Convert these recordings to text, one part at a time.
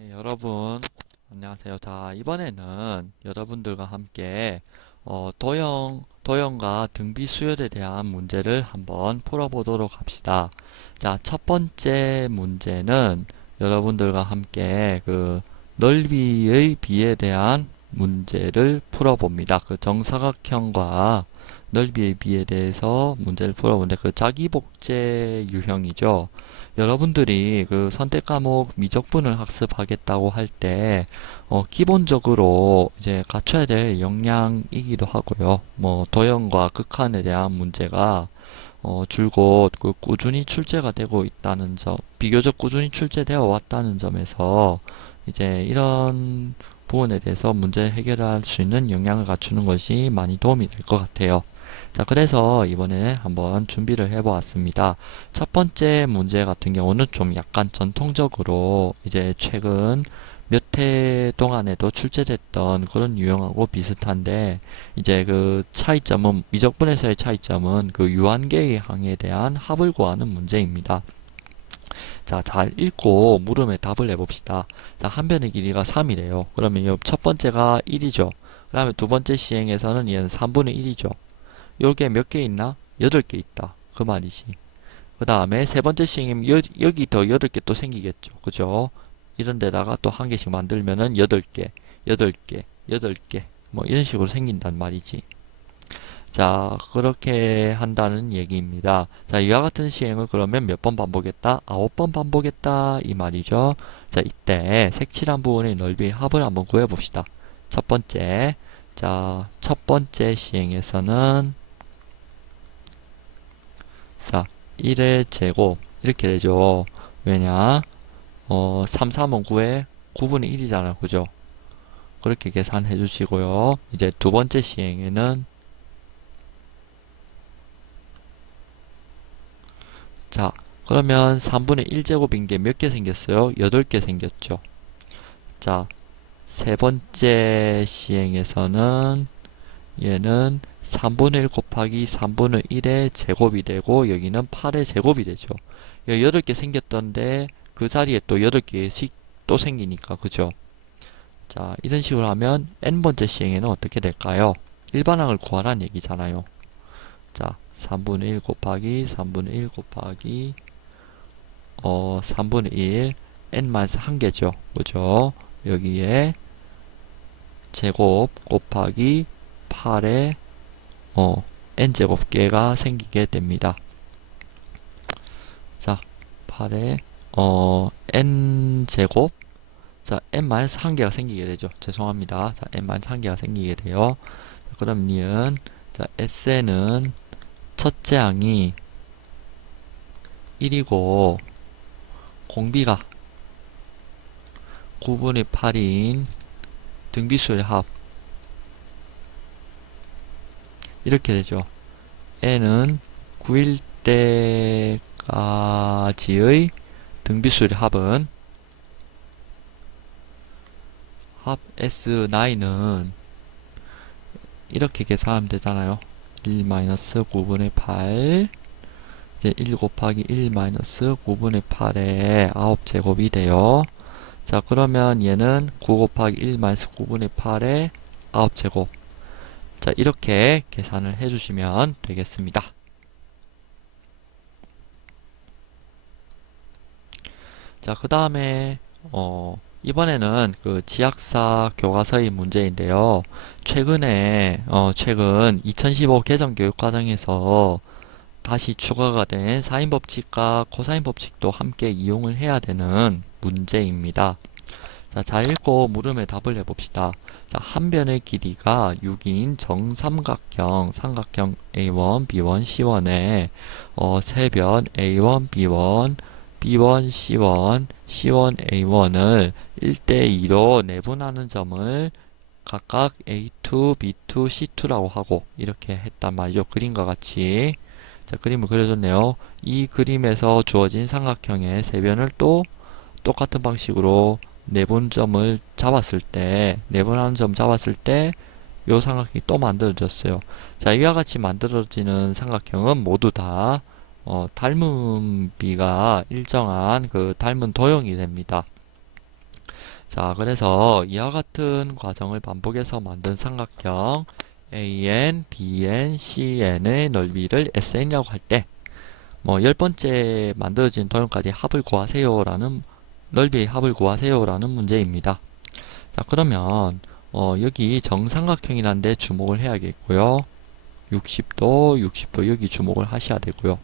네, 여러분, 안녕하세요. 자, 이번에는 여러분들과 함께 도형과 등비 수열에 대한 문제를 한번 풀어보도록 합시다. 자, 첫 번째 문제는 여러분들과 함께 그 넓이의 비에 대한 문제를 풀어봅니다. 그 정사각형과 넓이의 비에 대해서 문제를 풀어보는데 그 자기복제 유형이죠. 여러분들이 그 선택 과목 미적분을 학습하겠다고 할 때, 기본적으로 이제 갖춰야 될 역량이기도 하고요. 뭐, 도형과 극한에 대한 문제가, 줄곧 그 꾸준히 출제가 되고 있다는 점, 비교적 꾸준히 출제되어 왔다는 점에서, 이제 이런 부분에 대해서 문제 해결할 수 있는 역량을 갖추는 것이 많이 도움이 될 것 같아요. 자, 그래서 이번에 한번 준비를 해 보았습니다. 첫 번째 문제 같은 경우는 좀 약간 전통적으로 이제 최근 몇 해 동안에도 출제됐던 그런 유형하고 비슷한데, 이제 그 차이점은, 미적분에서의 차이점은 그 유한계의 항에 대한 합을 구하는 문제입니다. 자, 잘 읽고 물음에 답을 해봅시다. 자, 한 변의 길이가 3이래요. 그러면 이 첫 번째가 1이죠. 그 다음에 두 번째 시행에서는 얘는 3분의 1이죠. 요게 몇 개 있나? 8개 있다. 그 말이지. 그 다음에 세 번째 시행이면 여기 더 8개 또 생기겠죠. 그죠? 이런 데다가 또 한 개씩 만들면은 8개, 8개, 8개. 뭐 이런 식으로 생긴단 말이지. 자, 그렇게 한다는 얘기입니다. 자, 이와 같은 시행을 그러면 몇 번 반복했다? 9번 반복했다. 이 말이죠. 자, 이때 색칠한 부분의 넓이의 합을 한번 구해봅시다. 첫 번째. 자, 첫 번째 시행에서는 자, 1의 제곱 이렇게 되죠. 왜냐? 3, 3은 9에 9분의 1이잖아요. 그죠? 그렇게 계산해 주시고요. 이제 두 번째 시행에는 자, 그러면 3분의 1제곱인 게 몇 개 생겼어요? 8개 생겼죠. 자, 세 번째 시행에서는 얘는 3분의 1 곱하기 3분의 1의 제곱이 되고 여기는 8의 제곱이 되죠. 8개 생겼던데 그 자리에 또 8개씩 또 생기니까 그죠? 자, 이런 식으로 하면 n번째 시행에는 어떻게 될까요? 일반항을 구하라는 얘기잖아요. 자, 3분의 1 곱하기 3분의 1 곱하기 3분의 1 n-1개죠. 그죠? 여기에 제곱 곱하기 8의 n제곱계가 생기게 됩니다. 자, 8의 n제곱 자, n-1개가 생기게 되죠. 죄송합니다. 자, n-1개가 생기게 돼요. 자, 그럼 니은 자, S는 첫째 항이 1이고 공비가 9분의 8인 등비수의 합 이렇게 되죠. n은 9일 때까지의 등비수의 합은 합 S9은 이렇게 계산하면 되잖아요. 1-9분의 8 이제 1 곱하기 1-9분의 8의 9제곱이 돼요. 자, 그러면 얘는 9 곱하기 1-9분의 8의 9제곱. 자, 이렇게 계산을 해주시면 되겠습니다. 자, 그 다음에, 이번에는 그 지학사 교과서의 문제인데요. 최근 2015 개정 교육과정에서 다시 추가가 된 사인 법칙과 코사인 법칙도 함께 이용을 해야 되는 문제입니다. 자, 잘 읽고 물음에 답을 해봅시다. 자, 한 변의 길이가 6인 정삼각형, 삼각형 A1, B1, C1에 세 변 A1, B1, B1, C1, C1, A1을 1대2로 내분하는 점을 각각 A2, B2, C2라고 하고 이렇게 했단 말이죠. 그림과 같이 자, 그림을 그려줬네요. 이 그림에서 주어진 삼각형의 세 변을 또 똑같은 방식으로 내분점을 잡았을 때, 내분하는 점 잡았을 때, 요 삼각형이 또 만들어졌어요. 자, 이와 같이 만들어지는 삼각형은 모두 다, 닮은 비가 일정한 그 닮은 도형이 됩니다. 자, 그래서 이와 같은 과정을 반복해서 만든 삼각형 AN, BN, CN의 넓이를 SN이라고 할 때, 뭐, 10번째 만들어진 도형까지 합을 구하세요라는, 넓이의 합을 구하세요라는 문제입니다. 자, 그러면, 여기 정삼각형이라는 데 주목을 해야겠고요. 60도, 60도 여기 주목을 하셔야 되고요.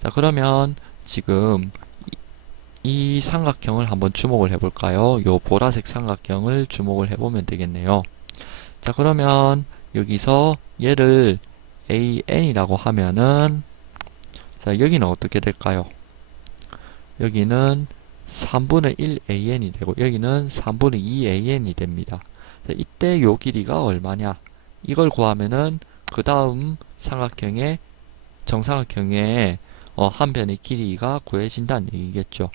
자, 그러면 지금 이 삼각형을 한번 주목을 해볼까요? 요 보라색 삼각형을 주목을 해보면 되겠네요. 자, 그러면 여기서 얘를 AN이라고 하면은, 자, 여기는 어떻게 될까요? 여기는 3분의 1 AN이 되고, 여기는 3분의 2 AN이 됩니다. 자, 이때 요 길이가 얼마냐? 이걸 구하면은, 그 다음 삼각형의, 정삼각형의 한 변의 길이가 구해진다는 얘기겠죠.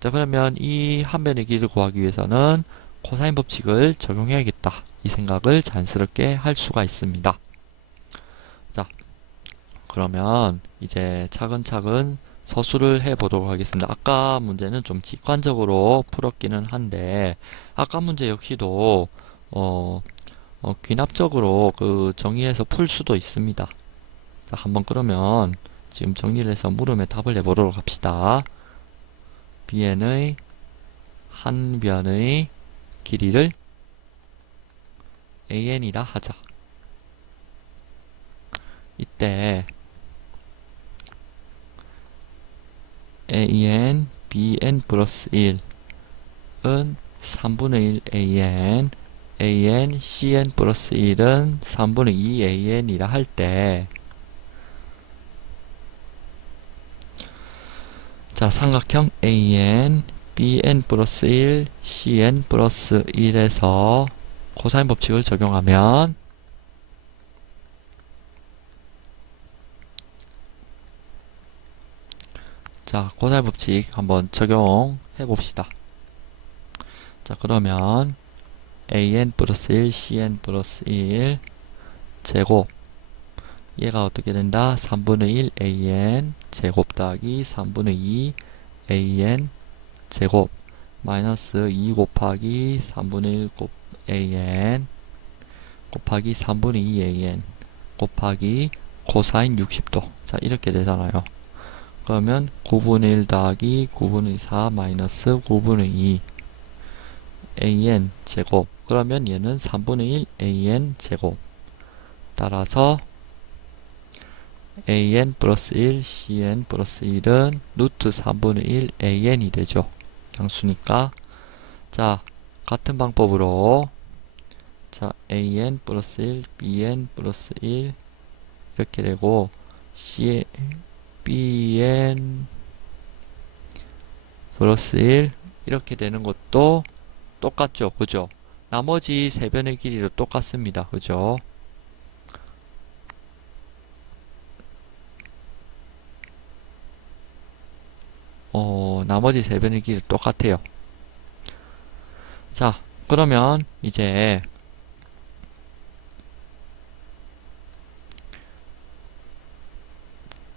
자, 그러면 이 한 변의 길이를 구하기 위해서는 코사인 법칙을 적용해야겠다. 이 생각을 자연스럽게 할 수가 있습니다. 자, 그러면 이제 차근차근 서술을 해보도록 하겠습니다. 아까 문제는 좀 직관적으로 풀었기는 한데, 아까 문제 역시도 귀납적으로 그 정의해서 풀 수도 있습니다. 자, 한번 그러면 지금 정리를 해서 물음에 답을 해보도록 합시다. BN의 한 변의 길이를 AN이라 하자. 이때 AN, BN 플러스 1은 3분의 1 AN, AN, CN 플러스 1은 3분의 2 AN이라 할 때, 자, 삼각형 AN, BN 플러스 1, CN 플러스 1에서 코사인 법칙을 적용하면, 자, 코사인 법칙 한번 적용해 봅시다. 자, 그러면 AN 플러스 1, CN 플러스 1 제곱, 얘가 어떻게 된다? 3분의 1 AN 제곱 더하기 3분의 2 AN 제곱 마이너스 2 곱하기 3분의 1 AN 곱하기 3분의 2 AN 곱하기 코사인 60도. 자, 이렇게 되잖아요. 그러면 9분의 1 더하기 9분의 4 마이너스 9분의 2 AN 제곱. 그러면 얘는 3분의 1 AN 제곱. 따라서 AN 플러스 1, CN 플러스 1은 루트 3분의 1 AN이 되죠. 양수니까. 자, 같은 방법으로, 자, AN 플러스 1, BN 플러스 1 이렇게 되고, BN 플러스 1 이렇게 되는 것도 똑같죠. 그죠? 나머지 세 변의 길이도 똑같습니다. 그죠? 나머지 세 변의 길이 똑같아요. 자, 그러면 이제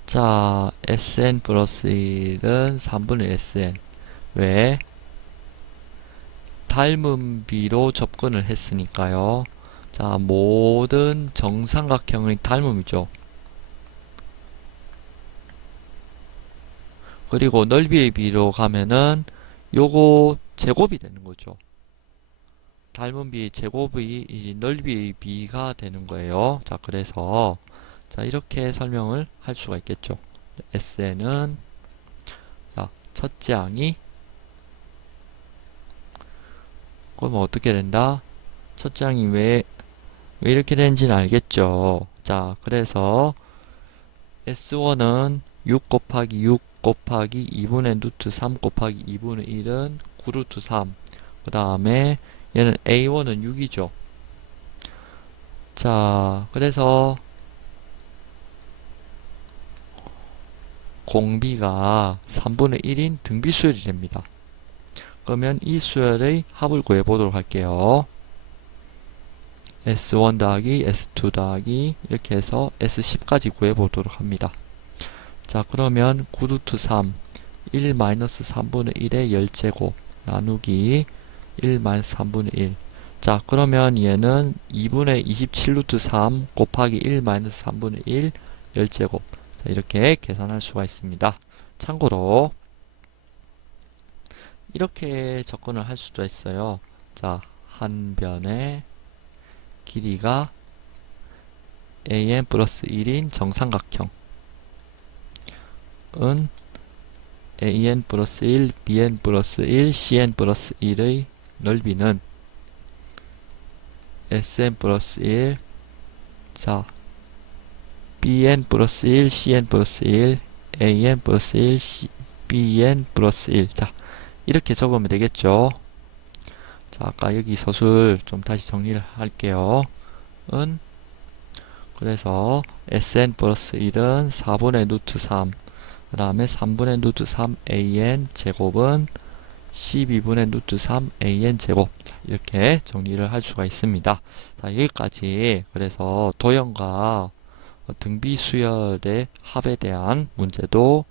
자, SN 플러스 1은 3분의 SN. 왜? 닮은 비로 접근을 했으니까요. 자, 모든 정삼각형의 닮음이죠. 그리고 넓이의 비로 가면은 요거 제곱이 되는 거죠. 닮은 비의 제곱이 이 넓이의 비가 되는 거예요. 자, 그래서 자, 이렇게 설명을 할 수가 있겠죠. SN은 자, 첫째 항이 그러면 어떻게 된다? 첫째 항이 왜 이렇게 되는지는 알겠죠. 자, 그래서 S1은 6 곱하기 6 곱하기 2분의 루트 3 곱하기 2분의 1은 9 루트 3. 그 다음에 얘는 A1은 6이죠. 자, 그래서 공비가 3분의 1인 등비수열이 됩니다. 그러면 이 수열의 합을 구해보도록 할게요. S1 더하기 S2 더하기 이렇게 해서 S10까지 구해보도록 합니다. 자, 그러면 9루트 3 1 마이너스 3분의 1의 10제곱 나누기 1 마이너스 3분의 1. 자, 그러면 얘는 2분의 27 루트 3 곱하기 1 마이너스 3분의 1 열제곱. 자, 이렇게 계산할 수가 있습니다. 참고로 이렇게 접근을 할 수도 있어요. 자, 한 변의 길이가 an 플러스 1인 정삼각형은 an 플러스 1, bn 플러스 1, cn 플러스 1의 넓이는 sn 플러스 1, 자, bn 플러스 1, cn 플러스 1, an 플러스 1, bn 플러스 1. 자, 이렇게 적으면 되겠죠. 자, 아까 여기 서술 좀 다시 정리를 할게요. 그래서 sn 플러스 1은 4분의 루트 3, 그 다음에 3분의 루트 3 an 제곱은 12분의 루트 3 an 제곱. 자, 이렇게 정리를 할 수가 있습니다. 자, 여기까지 그래서 도형과 등비 수열의 합에 대한 문제도